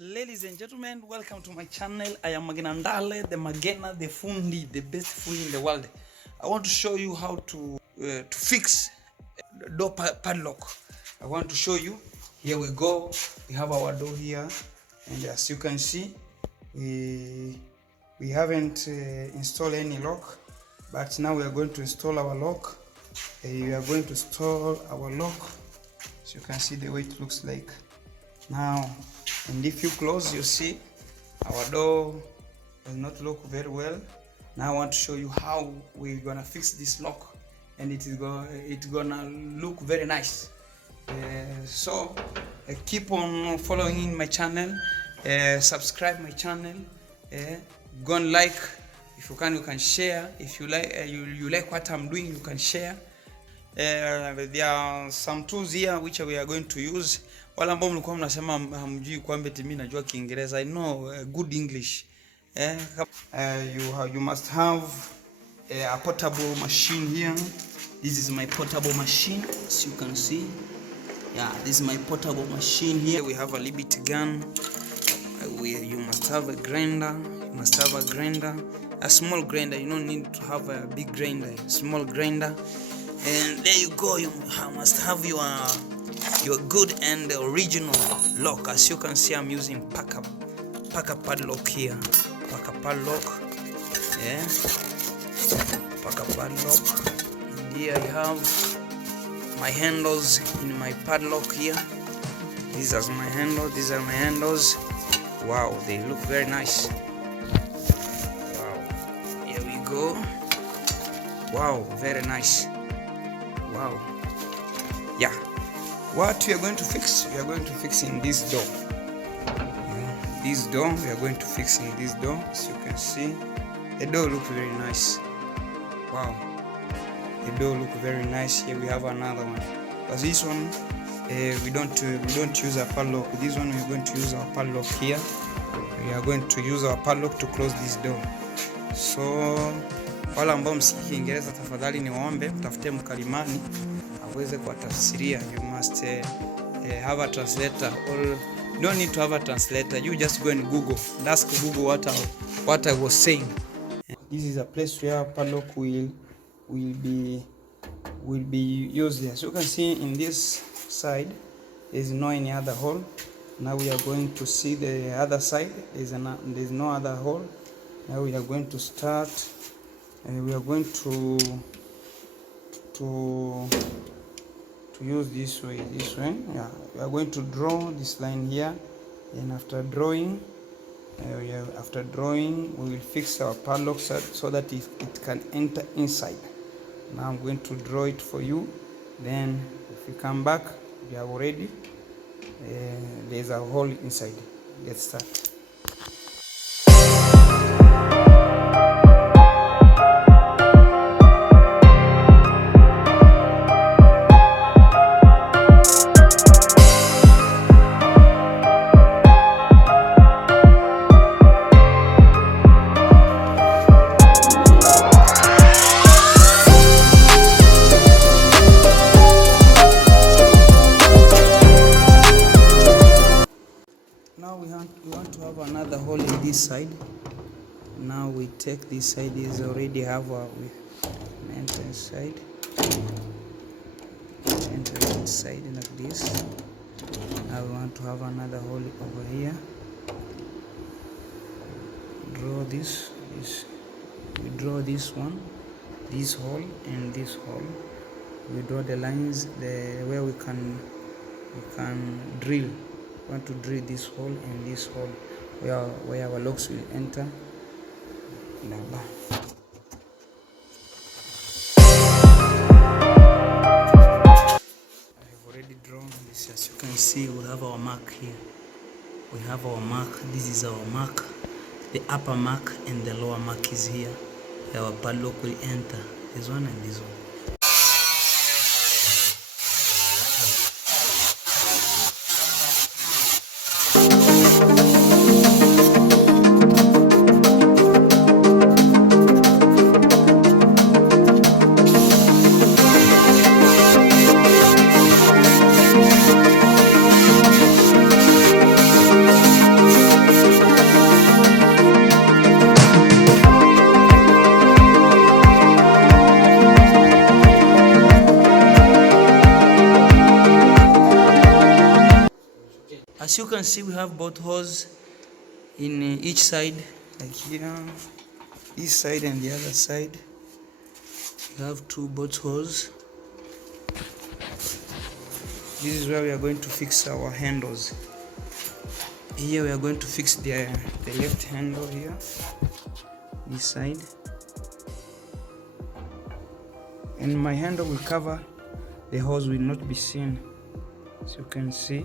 Ladies and gentlemen, welcome to my channel. I am Maginandale, the Magena, the Fundi, the best Fundi in the world. I want to show you how to fix door padlock. I want to show you. Here we go. We have our door here, and as you can see, we haven't installed any lock, but now we are going to install our lock. We are going to install our lock. So you can see the way it looks like now. And if you close, you see our door does not look very well. Now I want to show you how we're gonna fix this lock, and it's gonna look very nice. So keep on following my channel, subscribe my channel, go and like. If you can share. If you like you like what I'm doing, you can share. There are some tools here which we are going to use. Wala ambao mlikuwa mnasema hamjui kwamba mimi najua Kiingereza, I know good English. You must have a portable machine here. This is my portable machine, as you can see. Yeah, this is my portable machine here. We have a Liberty gun. You must have a grinder. You must have a grinder, a small grinder. You don't need to have a big grinder, a small grinder. And there you go. You must have your good and original lock. As you can see, I'm using Paka padlock here. Paka padlock, yeah. Paka padlock. And here I have my handles in my padlock here. These are my handles. These are my handles. Wow, they look very nice. Wow. Here we go. Wow, very nice. Wow. Yeah. What we are going to fix? We are going to fix in this door. This door, we are going to fix in this door. As you can see, the door looks very nice. Wow. The door looks very nice. Here we have another one. But this one, we don't use a padlock. This one we are going to use our padlock here. We are going to use our padlock to close this door. So wala ambao msiki Kiingereza, tafadhali niwaombe mtafute mkalimani aweze kuwatafsiria. You must have a translator, or you don't need to have a translator. You just go and Google and ask Google what I was saying. This is a place where padlock will be used. As you can see, in this side there is no any other hole. Now we are going to see the other side. There is no other hole. Now we are going to start. We are going to use this way. Yeah, we are going to draw this line here, and after drawing we will fix our padlock so that it can enter inside. Now I'm going to draw it for you. Then if we come back, we are already there's a hole inside. Let's start. We want to have another hole in this side. Now we take this side, is already have our entrance side. Enter inside like this. Now we want to have another hole over here. Draw this. We draw this one, this hole and this hole. We draw the lines where we can drill. We want to drill this hole and this hole where our locks will enter. I have already drawn this. As you can see, we have our mark here. We have our mark. This is our mark. The upper mark and the lower mark is here. Our padlock will enter. This one and this one. As you can see, we have both holes in each side, like here, this side and the other side. We have two both holes. This is where we are going to fix our handles. Here we are going to fix the left handle here, this side, and my handle will cover, the holes will not be seen. As you can see,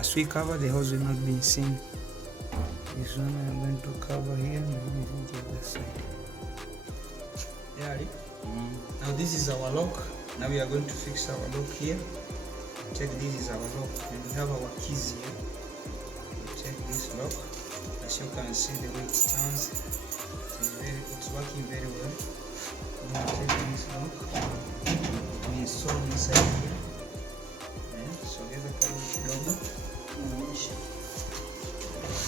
as we cover, the holes will not be seen. This one I'm going to cover here, and the other side. Yeah, now this is our lock. Now we are going to fix our lock here. Check, this is our lock, and we have our keys here. Check this lock. As you can see, the way it stands, it's working very well. Now check this lock. We install inside here. So there's a logo.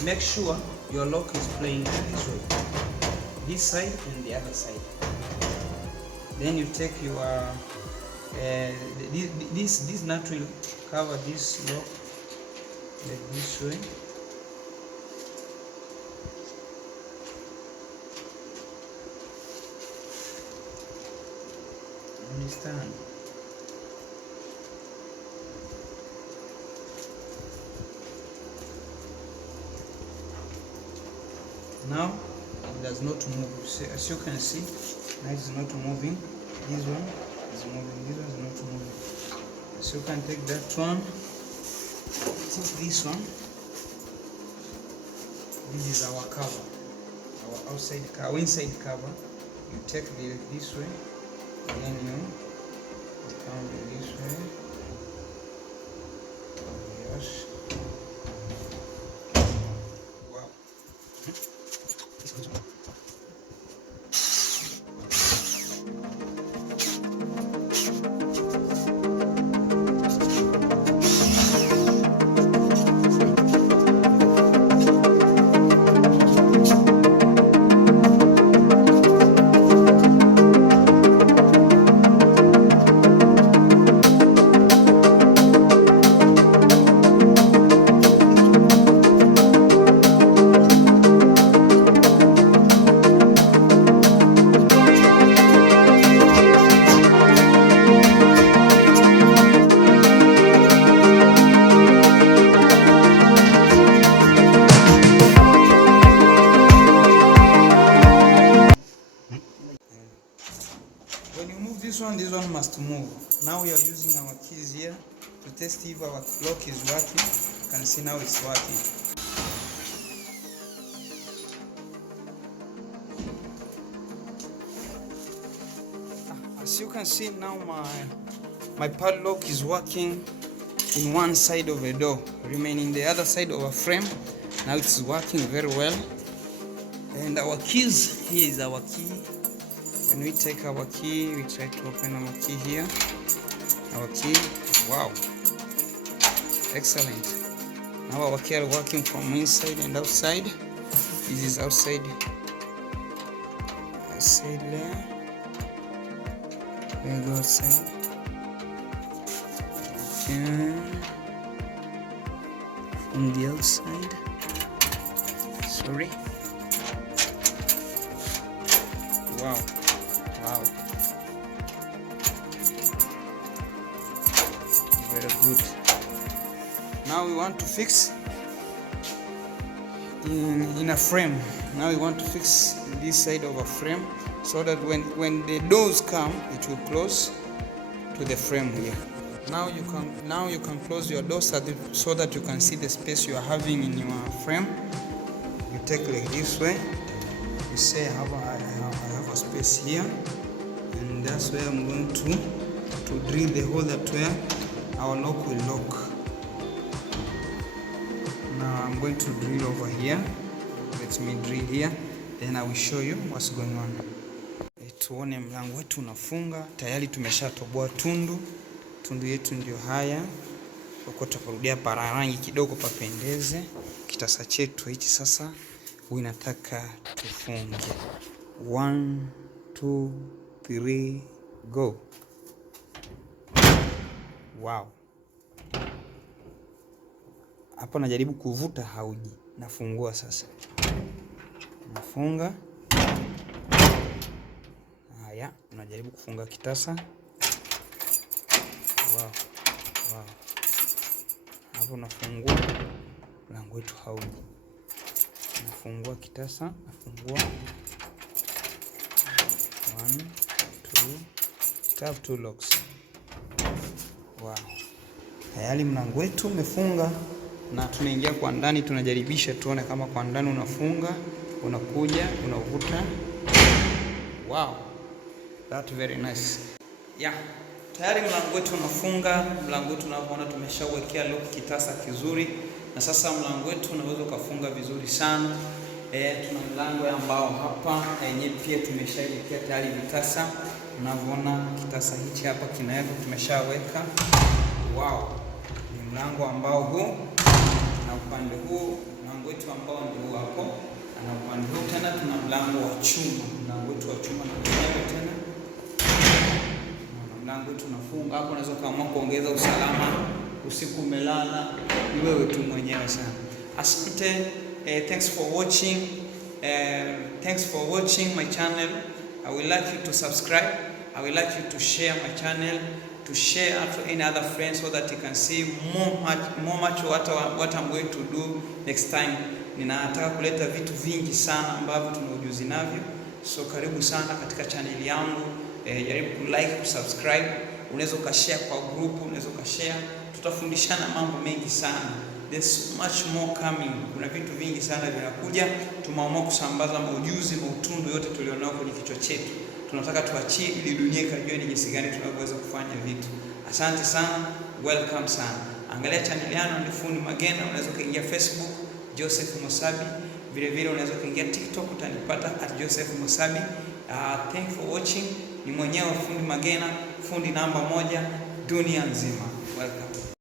Make sure your lock is playing this way, this side and the other side. Then you take your this nut will cover this lock like this way. Understand? Now it does not move. So, as you can see, now it's not moving. This one is moving. This one is not moving. So you can take that one. Take this one. This is our cover, our outside cover, our inside cover. You take this way, and then you come this way. Yes. Wow. This one must move. Now we are using our keys here to test if our lock is working. You can see now it's working. As you can see now, my padlock is working in one side of a door, remaining the other side of a frame. Now it's working very well. And our keys, here is our key. When we take our key, we try to open our key here. Our key, wow, excellent. Now our key are working from inside and outside. This is outside there. We go outside. Okay. From the outside. Sorry. Wow. Wow. Very good. Now we want to fix in a frame. Now we want to fix this side of a frame so that when the doors come, it will close to the frame here. Now you can close your door so that you can see the space you are having in your frame. You take like this way. You say I have a space here, and that's where I'm going to drill the hole that where our lock will lock. Now I'm going to drill over here. Let me drill here, then I will show you what's going on. Tuone mlango wetu unafunga tayari, tumeshatoboa tundu yetu ndio haya. Huko tutarudia para rangi kidogo papendeze. Kitasa chetu hichi sasa unataka tufunge. 1 2 3 go. Wow. Hapo najaribu kuvuta, hauji. Nafungua sasa, nafunga. Haya, unajaribu kufunga kitasa. Wow. Hapo nafungua, mlango wetu hauji. Nafungua kitasa, nafungua 1 2 tap 2 locks. Wow. Tayari mlango wetu umefunga, na tunaingia kwa ndani, tunajaribisha tuone kama kwa ndani unafunga, unakuja, unavuta. Wow. That very nice. Yeah. Tayari mlango wetu unafunga. Mlango wetu unavyoona tumeshawekea lock kitasa kizuri, na sasa mlango wetu unaweza kufunga vizuri sana. Tuna mlango ambao hapa yenyewe pia tumeshawekea tayari vitasa. Unavyoona kitasa hichi hapa kinaweka, tumeshaweka. Wow. Ni mlango ambao huu, na upande huu mlango wetu ambao ndio hapo, na upande huu tena tuna mlango wa chuma. Mlango wetu wa chuma na tena mlango wetu unafunga. Hapo unaweza kaamua kuongeza usalama, usiku umelala, ni wewe tu mwenyewe sana. Asante. Thanks for watching. Thanks for watching my channel. I would like you to subscribe. I would like you to share my channel, to share to any other friends, so that you can see much what I'm going to do next time. Ninataka kuleta vitu vingi sana ambavyo tuna ujuzi navyo. So karibu sana katika channel yangu. Jaribu ku like, ku subscribe. Unaweza ukashare kwa group, unaweza ukashare. Tutafundishana mambo mengi sana. There's so much more coming. Kuna vitu vingi sana vinakuja. Tumeamua kusambaza ujuzi, mautundu yote tulionao kwenye kichwa chetu. Tunataka tuachie ili dunia ikajue ni jinsi gani tunaweza kufanya vitu. Asante sana, welcome sana. Angalia channel yangu ni Fundi Magena. Unaweza kuingia Facebook Joseph Musabi. Vile vile unaweza kuingia TikTok, utanipata @Joseph Musabi. Thank you for watching. Ni mwenyewe Fundi Magena, fundi namba 1 dunia nzima. Welcome.